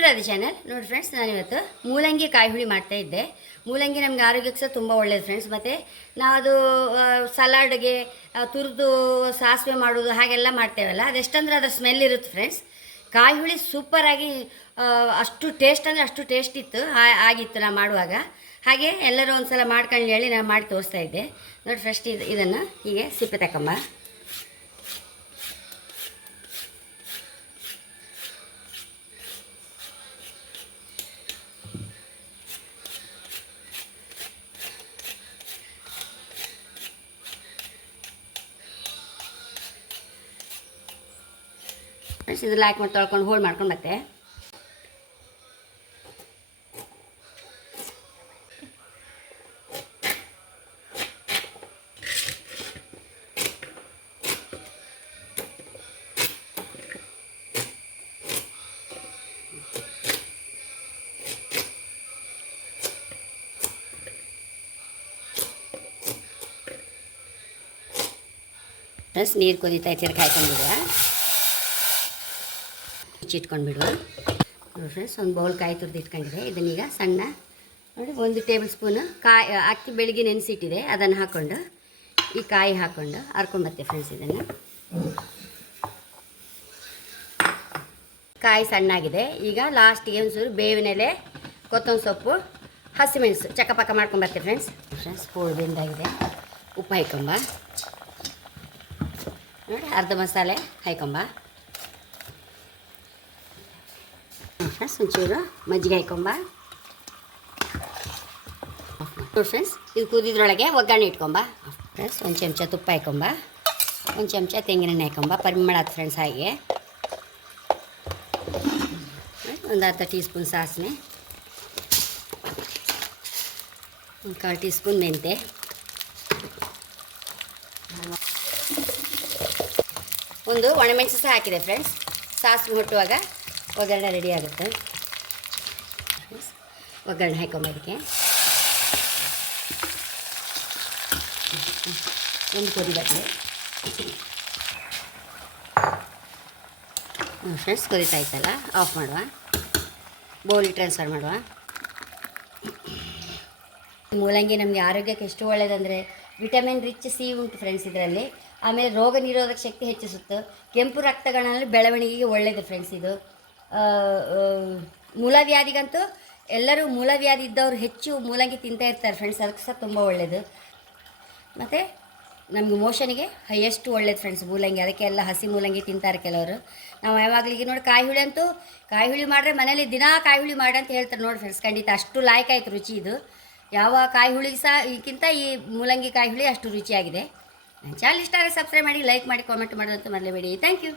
To Radhi channel ನೋಡಿ friends ನಾನಿವತ್ತು ಮೂಲಂಗಿ ಕಾಯಿ ಹುಳಿ ಮಾಡ್ತಾ ಇದ್ದೆ. ಮೂಲಂಗಿ ನಮ್ಗೆ ಆರೋಗ್ಯಕ್ಕೆ ಸಹ ತುಂಬ ಒಳ್ಳೇದು ಫ್ರೆಂಡ್ಸ್ ಮತ್ತು ನಾವದು ಸಲಾಡ್ಗೆ ತುರಿದು ಸಾಸಿವೆ ಮಾಡೋದು ಹಾಗೆಲ್ಲ ಮಾಡ್ತೇವಲ್ಲ, ಅದೆಷ್ಟಂದ್ರೆ ಅದರ ಸ್ಮೆಲ್ ಇರುತ್ತೆ ಫ್ರೆಂಡ್ಸ್ ಕಾಯಿ ಹುಳಿ ಸೂಪರಾಗಿ ಅಷ್ಟು ಟೇಸ್ಟ್ ಅಂದರೆ ಅಷ್ಟು ಟೇಸ್ಟ್ ಇತ್ತು ಆಗಿತ್ತು ನಾನು ಮಾಡುವಾಗ. ಹಾಗೆ ಎಲ್ಲರೂ ಒಂದು ಸಲ ಮಾಡ್ಕೊಂಡು ಹೇಳಿ ನಾನು ಮಾಡಿ ತೋರಿಸ್ತಾ ಇದ್ದೆ. ನೋಡಿ ಫ್ರೆಸ್ಟ್ ಇದು, ಇದನ್ನು ಹೀಗೆ ಸಿಪ್ಪೆ ತಕೊಂಬ. ಫ್ರೆಂಡ್ಸ್ ಹಾಕಿ ಮಾಡಿ ತೊಳ್ಕೊಂಡು ಹೋಳು ಮಾಡ್ಕೊಂಡು ಮತ್ತೆ ನೀರು ಕುದೀತಾ ಇರ್ತೀರ ಕಾಯ್ಕೊಂಡ್ಬಿಡುವ ಮುಚ್ಚಿಟ್ಕೊಂಡ್ಬಿಡುವ ನೋಡಿ ಫ್ರೆಂಡ್ಸ್ ಒಂದು ಬೌಲ್ ಕಾಯಿ ತುರಿದು ಇಟ್ಕೊಂಡಿದೆ. ಇದನ್ನೀಗ ಸಣ್ಣ, ನೋಡಿ, ಒಂದು ಟೇಬಲ್ ಸ್ಪೂನು ಕಾಯಿ, ಅಕ್ಕಿ ಬೆಳಿಗ್ಗೆ ನೆನೆಸಿಟ್ಟಿದೆ. ಅದನ್ನು ಹಾಕ್ಕೊಂಡು ಈ ಕಾಯಿ ಹಾಕ್ಕೊಂಡು ಹರ್ಕೊಂಬತ್ತೆ ಫ್ರೆಂಡ್ಸ್ ಇದನ್ನು. ಕಾಯಿ ಸಣ್ಣಾಗಿದೆ. ಈಗ ಲಾಸ್ಟಿಗೆ ಒಂಚೂರು ಬೇವಿನ ಎಲೆ, ಕೊತ್ತಂಬರಿ ಸೊಪ್ಪು, ಹಸಿಮೆಣಸು ಚಕ್ಕಪಕ್ಕ ಮಾಡ್ಕೊಂಬರ್ತೀವಿ ಫ್ರೆಂಡ್ಸ್ ಫ್ರೆಂಡ್ಸ್ ಹೋಳು ಬೆಂದಾಗಿದೆ. ಉಪ್ಪು ಹಾಯ್ಕೊಂಬ. ನೋಡಿ, ಅರ್ಧ ಮಸಾಲೆ ಹಾಕೊಂಬ ಫ್ರೆಂಡ್ಸ್ ಒಂಚೂರು ಮಜ್ಜಿಗೆ ಹಾಕೊಂಬ ನೋಡಿ ಫ್ರೆಂಡ್ಸ್ ಇದು ಕುದಿದ್ರೊಳಗೆ ಒಗ್ಗರಣೆ ಇಟ್ಕೊಂಬ. ಫ್ರೆಂಡ್ಸ್ ಒಂದು ಚಮಚ ತುಪ್ಪ ಹಾಕೊಂಬ ಒಂದು ಚಮಚ ತೆಂಗಿನೆಣ್ಣೆ ಹಾಕೊಂಬ ಪರಿಮಳ ಫ್ರೆಂಡ್ಸ್ ಹಾಗೆ. ಒಂದು ಅರ್ಧ ಟೀ ಸ್ಪೂನ್ ಸಾಸಿವೆ ಒಂದು ಕಾಲು ಟೀ ಸ್ಪೂನ್ ಮೆಂತೆ ಒಂದು ಒಣಮೆಣಸು ಸಹ ಹಾಕಿದೆ ಫ್ರೆಂಡ್ಸ್ ಸಾಸಿವೆ ಹುಟ್ಟುವಾಗ ಒಗ್ಗರಣೆ ರೆಡಿ ಆಗುತ್ತೆ. ಒಗ್ಗರಣೆ ಹಾಕೊಂಬೋದಕ್ಕೆ ಒಂದು ಕೊಡಿ ಹ್ಞೂ ಫ್ರೆಂಡ್ಸ್ ಕೊರಿತಾ ಇತ್ತಲ್ಲ ಆಫ್ ಮಾಡುವ. ಬೌಲ್ ಟ್ರಾನ್ಸ್ಫರ್ ಮಾಡುವ. ಮೂಲಂಗಿ ನಮಗೆ ಆರೋಗ್ಯಕ್ಕೆ ಎಷ್ಟು ಒಳ್ಳೆಯದಂದರೆ ವಿಟಮಿನ್ ರಿಚ್ ಸಿ ಉಂಟು ಫ್ರೆಂಡ್ಸ್ ಇದರಲ್ಲಿ. ಆಮೇಲೆ ರೋಗ ನಿರೋಧಕ ಶಕ್ತಿ ಹೆಚ್ಚಿಸುತ್ತೆ. ಕೆಂಪು ರಕ್ತಗಳಲ್ಲಿ ಬೆಳವಣಿಗೆಗೆ ಒಳ್ಳೆಯದು ಫ್ರೆಂಡ್ಸ್ ಇದು. ಮೂಲವ್ಯಾಧಿಗಂತೂ ಎಲ್ಲರೂ ಮೂಲವ್ಯಾಧಿ ಇದ್ದವರು ಹೆಚ್ಚು ಮೂಲಂಗಿ ತಿಂತಾ ಇರ್ತಾರೆ ಫ್ರೆಂಡ್ಸ್ ಅದಕ್ಕೆ ಸಹ ತುಂಬ ಒಳ್ಳೆಯದು ಮತ್ತು ನಮಗೆ ಮೋಷನಿಗೆ ಹೈಯೆಸ್ಟ್ ಒಳ್ಳೇದು ಫ್ರೆಂಡ್ಸ್ ಮೂಲಂಗಿ, ಅದಕ್ಕೆ ಎಲ್ಲ ಹಸಿ ಮೂಲಂಗಿ ತಿಂತಾರೆ ಕೆಲವರು. ನಾವು ಯಾವಾಗಲಿಗೆ ನೋಡಿ ಕಾಯಿ ಹುಳಿ ಅಂತೂ ಕಾಯಿ ಹುಳಿ ಮಾಡಿದ್ರೆ ಮನೇಲಿ ದಿನಾ ಕಾಯಿ ಹುಳಿ ಮಾಡಿ ಅಂತ ಹೇಳ್ತಾರೆ ನೋಡಿ ಫ್ರೆಂಡ್ಸ್ ಖಂಡಿತ ಅಷ್ಟು ಲಾಯ್ಕ್ ಆಯ್ತು ರುಚಿ ಇದು. ಯಾವ ಕಾಯಿ ಹುಳಿ ಸಹ ಇದಕ್ಕಿಂತ ಈ ಮೂಲಂಗಿ ಕಾಯಿ ಹುಳಿ ಅಷ್ಟು ರುಚಿಯಾಗಿದೆ. ನನ್ನ ಚಾನಲ್ ಇಷ್ಟ ಆದರೆ ಸಬ್ಸ್ಕ್ರೈಬ್ ಮಾಡಿ ಲೈಕ್ ಮಾಡಿ ಕಾಮೆಂಟ್ ಮಾಡೋದಂತೂ ಮರಲೇಬೇಡಿ ಥ್ಯಾಂಕ್ ಯು